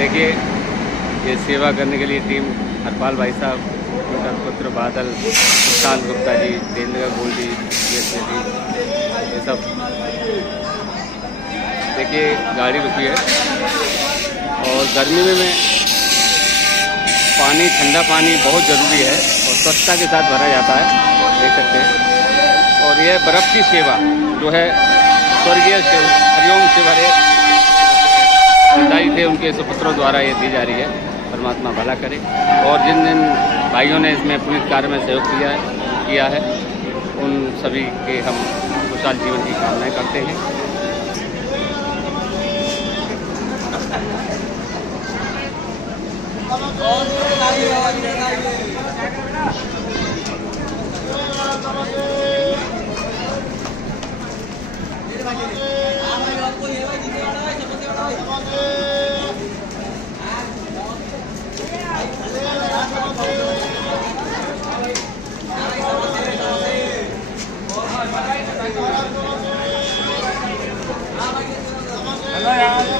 देखिए ये सेवा करने के लिए टीम हरपाल भाई साहब, उनका पुत्र बादल, सुशांत गुप्ता जी, देवेंद्र गोल्डी, ये सब। देखिए गाड़ी रुकी है और गर्मी में पानी, ठंडा पानी बहुत ज़रूरी है और स्वच्छता के साथ भरा जाता है, देख सकते हैं। और यह बर्फ़ की सेवा जो है स्वर्गीय हरिओम शिवहरे पिताजी थे, उनके सुपुत्रों द्वारा ये दी जा रही है। परमात्मा भला करे। और जिन जिन भाइयों ने इसमें पुनीत कार्य में सहयोग किया है उन सभी के हम खुशहाल जीवन की कामनाएं करते हैं। हेलो यार।